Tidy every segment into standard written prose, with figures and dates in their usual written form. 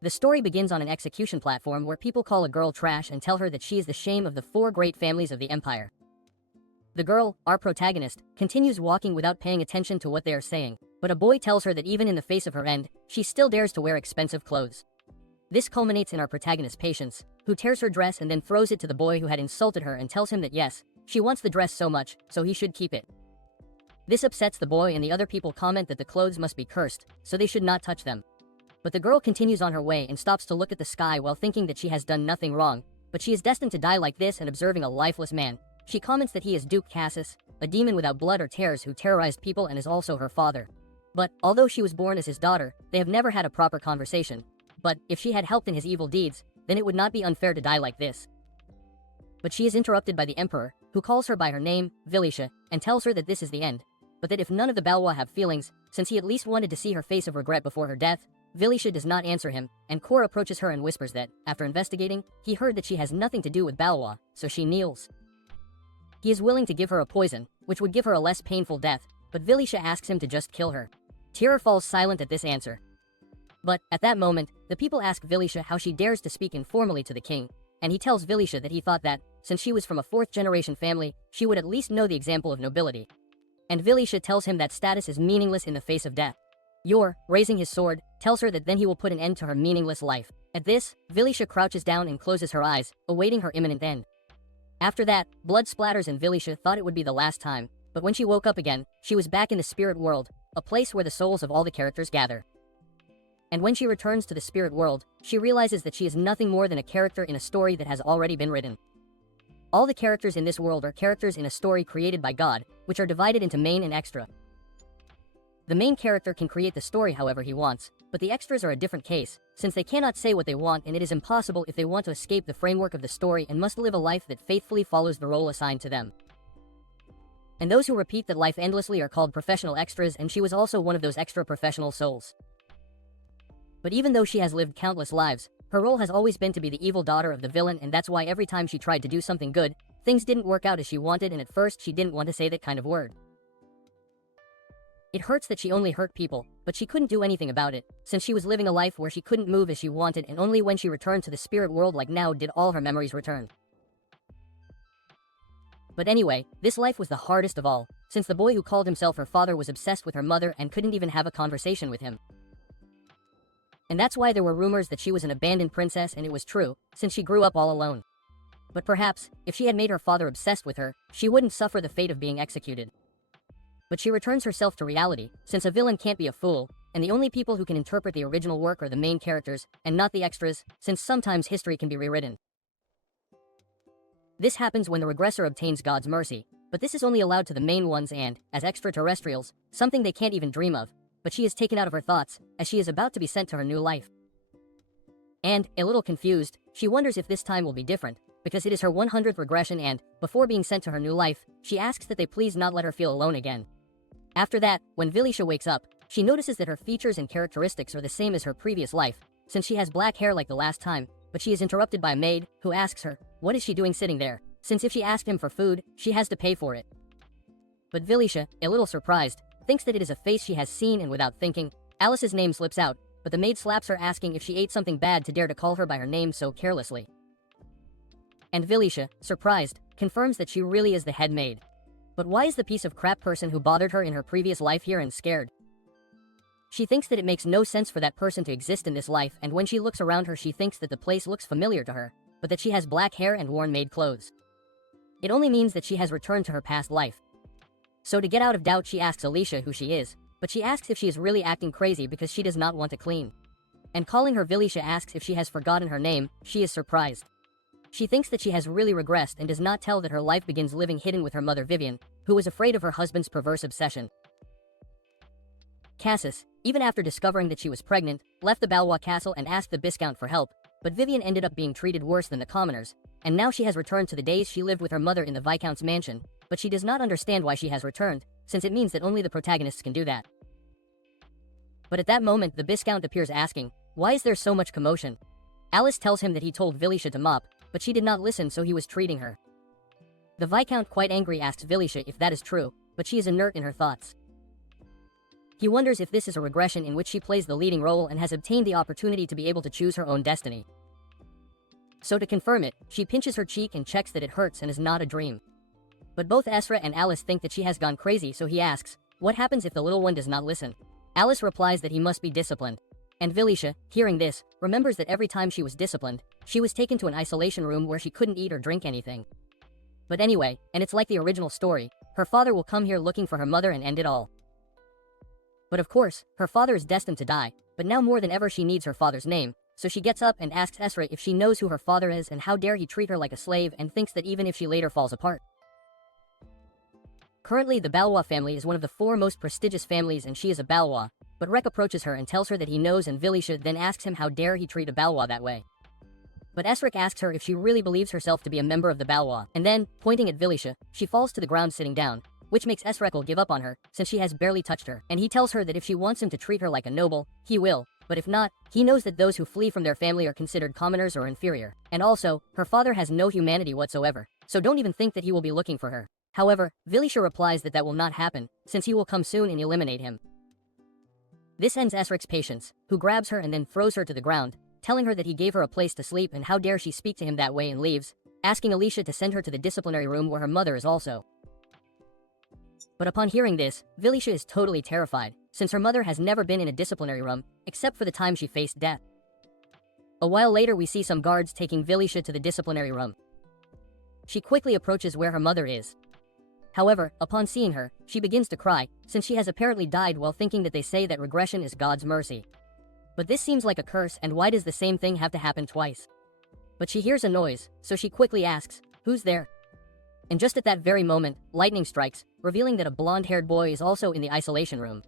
The story begins on an execution platform where people call a girl trash and tell her that she is the shame of the 4 great families of the empire. The girl, our protagonist, continues walking without paying attention to what they are saying, but a boy tells her that even in the face of her end, she still dares to wear expensive clothes. This culminates in our protagonist's Patience, who tears her dress and then throws it to the boy who had insulted her and tells him that yes, she wants the dress so much, so he should keep it. This upsets the boy and the other people comment that the clothes must be cursed, so they should not touch them. But the girl continues on her way and stops to look at the sky while thinking that she has done nothing wrong, but she is destined to die like this and observing a lifeless man. She comments that he is Duque Casis, a demon without blood or tears who terrorized people and is also her father. But, although she was born as his daughter, they have never had a proper conversation. But, if she had helped in his evil deeds, then it would not be unfair to die like this. But she is interrupted by the emperor, who calls her by her name, Vilisha, and tells her that this is the end. But that if none of the Valois have feelings, since he at least wanted to see her face of regret before her death, Vilisha does not answer him, and Cor approaches her and whispers that, after investigating, he heard that she has nothing to do with Valois, so she kneels. He is willing to give her a poison, which would give her a less painful death, but Vilisha asks him to just kill her. Tyr falls silent at this answer. But, at that moment, the people ask Vilisha how she dares to speak informally to the king, and he tells Vilisha that he thought that, since she was from a 4th-generation family, she would at least know the example of nobility. And Vilisha tells him that status is meaningless in the face of death. Yor, raising his sword, tells her that then he will put an end to her meaningless life. At this, Vilisha crouches down and closes her eyes, awaiting her imminent end. After that, blood splatters and Vilisha thought it would be the last time, but when she woke up again, she was back in the spirit world, a place where the souls of all the characters gather. And when she returns to the spirit world, she realizes that she is nothing more than a character in a story that has already been written. All the characters in this world are characters in a story created by God, which are divided into main and extra. The main character can create the story however he wants, but the extras are a different case, since they cannot say what they want and it is impossible if they want to escape the framework of the story and must live a life that faithfully follows the role assigned to them. And those who repeat that life endlessly are called professional extras, and she was also one of those extra professional souls. But even though she has lived countless lives, her role has always been to be the evil daughter of the villain, and that's why every time she tried to do something good, things didn't work out as she wanted, and at first she didn't want to say that kind of word. It hurts that she only hurt people, but she couldn't do anything about it, since she was living a life where she couldn't move as she wanted, and only when she returned to the spirit world like now did all her memories return. But anyway, this life was the hardest of all, since the boy who called himself her father was obsessed with her mother and couldn't even have a conversation with him. And that's why there were rumors that she was an abandoned princess, and it was true, since she grew up all alone. But perhaps, if she had made her father obsessed with her, she wouldn't suffer the fate of being executed. But she returns herself to reality, since a villain can't be a fool, and the only people who can interpret the original work are the main characters, and not the extras, since sometimes history can be rewritten. This happens when the regressor obtains God's mercy, but this is only allowed to the main ones and, as extraterrestrials, something they can't even dream of, but she is taken out of her thoughts, as she is about to be sent to her new life. And, a little confused, she wonders if this time will be different, because it is her 100th regression and, before being sent to her new life, she asks that they please not let her feel alone again. After that, when Vilisha wakes up, she notices that her features and characteristics are the same as her previous life, since she has black hair like the last time, but she is interrupted by a maid, who asks her, what is she doing sitting there, since if she asked him for food, she has to pay for it. But Vilisha, a little surprised, thinks that it is a face she has seen, and without thinking, Alice's name slips out, but the maid slaps her asking if she ate something bad to dare to call her by her name so carelessly. And Vilisha, surprised, confirms that she really is the head maid. But why is the piece of crap person who bothered her in her previous life here and scared? She thinks that it makes no sense for that person to exist in this life, and when she looks around her she thinks that the place looks familiar to her, but that she has black hair and worn maid clothes. It only means that she has returned to her past life. So to get out of doubt she asks Alicia who she is, but she asks if she is really acting crazy because she does not want to clean. And calling her Vilisha asks if she has forgotten her name, she is surprised. She thinks that she has really regressed and does not tell that her life begins living hidden with her mother Vivian, who was afraid of her husband's perverse obsession. Casis, even after discovering that she was pregnant, left the Valois castle and asked the Viscount for help, but Vivian ended up being treated worse than the commoners, and now she has returned to the days she lived with her mother in the Viscount's mansion, but she does not understand why she has returned, since it means that only the protagonists can do that. But at that moment the Viscount appears asking, why is there so much commotion? Alice tells him that he told Vilisha to mop, but she did not listen, so he was treating her. The Viscount, quite angry, asks Vilisha if that is true, but she is inert in her thoughts. He wonders if this is a regression in which she plays the leading role and has obtained the opportunity to be able to choose her own destiny. So to confirm it, she pinches her cheek and checks that it hurts and is not a dream. But both Esra and Alice think that she has gone crazy, so he asks, what happens if the little one does not listen? Alice replies that he must be disciplined. And Villana, hearing this, remembers that every time she was disciplined, she was taken to an isolation room where she couldn't eat or drink anything. But anyway, and it's like the original story, her father will come here looking for her mother and end it all. But of course, her father is destined to die, but now more than ever she needs her father's name, so she gets up and asks Esra if she knows who her father is and how dare he treat her like a slave, and thinks that even if she later falls apart. Currently the Valois family is one of the 4 most prestigious families and she is a Valois, but Rek approaches her and tells her that he knows, and Villana then asks him how dare he treat a Valois that way. But Esra asks her if she really believes herself to be a member of the Valois, and then, pointing at Villana, she falls to the ground sitting down, which makes Esrekel give up on her, since she has barely touched her, and he tells her that if she wants him to treat her like a noble, he will, but if not, he knows that those who flee from their family are considered commoners or inferior, and also, her father has no humanity whatsoever, so don't even think that he will be looking for her. However, Villana replies that that will not happen, since he will come soon and eliminate him. This ends Esrek's patience, who grabs her and then throws her to the ground, telling her that he gave her a place to sleep and how dare she speak to him that way, and leaves, asking Alicia to send her to the disciplinary room where her mother is also. But upon hearing this, Villana is totally terrified, since her mother has never been in a disciplinary room, except for the time she faced death. A while later we see some guards taking Villana to the disciplinary room. She quickly approaches where her mother is. However, upon seeing her, she begins to cry, since she has apparently died while thinking that they say that regression is God's mercy. But this seems like a curse, and why does the same thing have to happen twice? But she hears a noise, so she quickly asks, who's there? And just at that very moment, lightning strikes, revealing that a blonde-haired boy is also in the isolation room.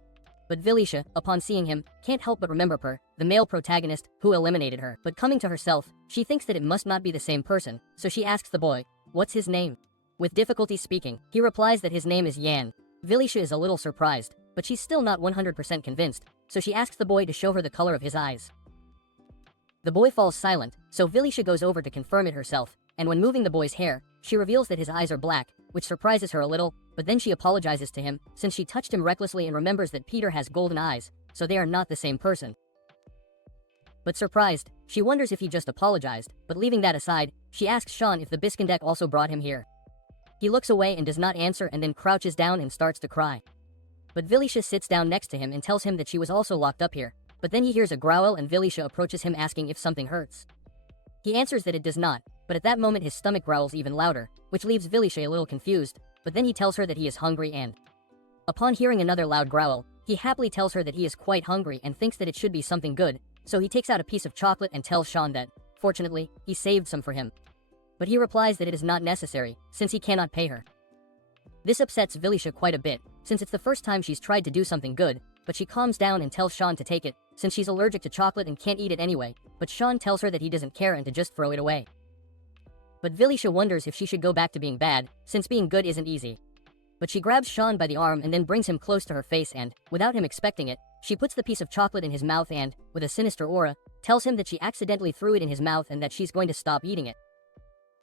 But Villana, upon seeing him, can't help but remember Per, the male protagonist, who eliminated her. But coming to herself, she thinks that it must not be the same person, so she asks the boy, what's his name? With difficulty speaking, he replies that his name is Yan. Villana is a little surprised, but she's still not 100% convinced, so she asks the boy to show her the color of his eyes. The boy falls silent, so Villana goes over to confirm it herself, and when moving the boy's hair, she reveals that his eyes are black, which surprises her a little, but then she apologizes to him, since she touched him recklessly, and remembers that Peter has golden eyes, so they are not the same person. But surprised, she wonders if he just apologized, but leaving that aside, she asks Sian if the Vizconde also brought him here. He looks away and does not answer, and then crouches down and starts to cry. But Villana sits down next to him and tells him that she was also locked up here, but then he hears a growl and Villana approaches him asking if something hurts. He answers that it does not, but at that moment his stomach growls even louder, which leaves Villana a little confused, but then he tells her that he is hungry, and upon hearing another loud growl, he happily tells her that he is quite hungry and thinks that it should be something good, so he takes out a piece of chocolate and tells Sian that, fortunately, he saved some for him. But he replies that it is not necessary, since he cannot pay her. This upsets Villana quite a bit, since it's the first time she's tried to do something good, but she calms down and tells Sian to take it, since she's allergic to chocolate and can't eat it anyway, but Sian tells her that he doesn't care and to just throw it away. But Villana wonders if she should go back to being bad, since being good isn't easy. But she grabs Sian by the arm and then brings him close to her face and, without him expecting it, she puts the piece of chocolate in his mouth and, with a sinister aura, tells him that she accidentally threw it in his mouth and that she's going to stop eating it.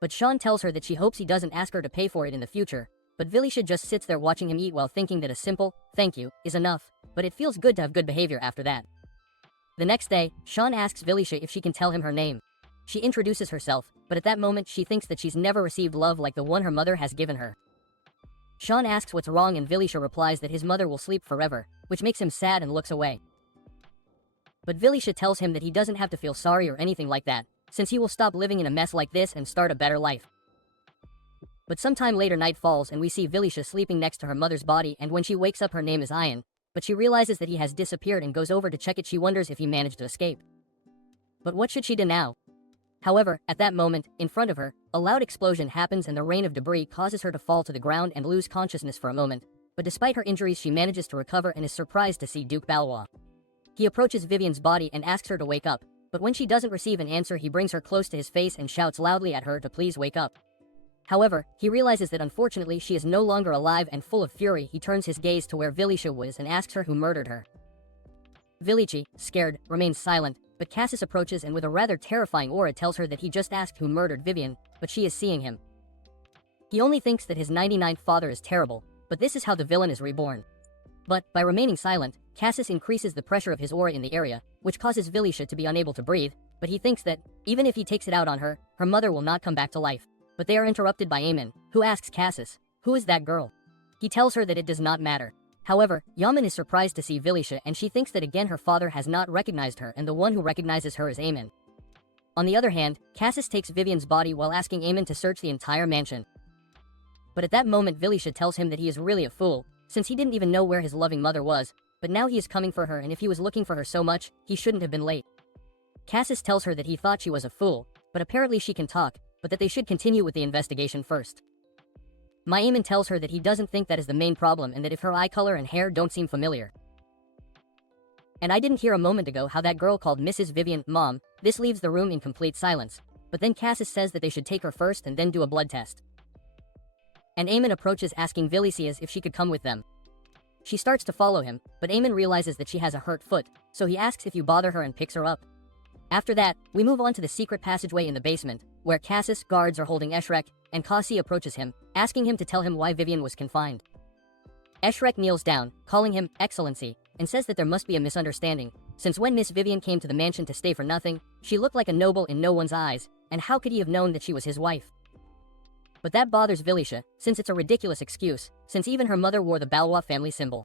But Sian tells her that she hopes he doesn't ask her to pay for it in the future, but Villana just sits there watching him eat while thinking that a simple, thank you, is enough, but it feels good to have good behavior after that. The next day, Sian asks Villana if she can tell him her name. She introduces herself, but at that moment she thinks that she's never received love like the one her mother has given her. Sian asks what's wrong and Villana replies that his mother will sleep forever, which makes him sad and looks away. But Villana tells him that he doesn't have to feel sorry or anything like that, since he will stop living in a mess like this and start a better life. But sometime later night falls and we see Villana sleeping next to her mother's body, and when she wakes up her name is Ian, but she realizes that he has disappeared and goes over to check it. She wonders if he managed to escape. But what should she do now? However, at that moment, in front of her, a loud explosion happens and the rain of debris causes her to fall to the ground and lose consciousness for a moment, but despite her injuries she manages to recover and is surprised to see Duque Valois. He approaches Vivian's body and asks her to wake up, but when she doesn't receive an answer he brings her close to his face and shouts loudly at her to please wake up. However, he realizes that unfortunately she is no longer alive, and full of fury he turns his gaze to where Villana was and asks her who murdered her. Villana, scared, remains silent, but Casis approaches and with a rather terrifying aura tells her that he just asked who murdered Vivian, but she is seeing him. He only thinks that his 99th father is terrible, but this is how the villain is reborn. But, by remaining silent, Casis increases the pressure of his aura in the area, which causes Villisha to be unable to breathe, but he thinks that, even if he takes it out on her, her mother will not come back to life. But they are interrupted by Aemon, who asks Casis, "Who is that girl?" He tells her that it does not matter. However, Yaman is surprised to see Villisha and she thinks that again her father has not recognized her and the one who recognizes her is Aemon. On the other hand, Casis takes Vivian's body while asking Aemon to search the entire mansion. But at that moment Villisha tells him that he is really a fool, since he didn't even know where his loving mother was, but now he is coming for her and if he was looking for her so much, he shouldn't have been late. Casis tells her that he thought she was a fool, but apparently she can talk, but that they should continue with the investigation first. Aemon tells her that he doesn't think that is the main problem and that if her eye color and hair don't seem familiar. And I didn't hear a moment ago how that girl called Mrs. Vivian Mom. This leaves the room in complete silence, but then Casis says that they should take her first and then do a blood test. And Aemon approaches asking Villisha if she could come with them. She starts to follow him, but Aemon realizes that she has a hurt foot, so he asks if you bother her and picks her up. After that, we move on to the secret passageway in the basement, where Casis guards are holding Shrek, and Kasi approaches him, asking him to tell him why Vivian was confined. Shrek kneels down, calling him Excellency, and says that there must be a misunderstanding, since when Miss Vivian came to the mansion to stay for nothing, she looked like a noble in no one's eyes, and how could he have known that she was his wife? But that bothers Villisha, since it's a ridiculous excuse, since even her mother wore the Valois family symbol.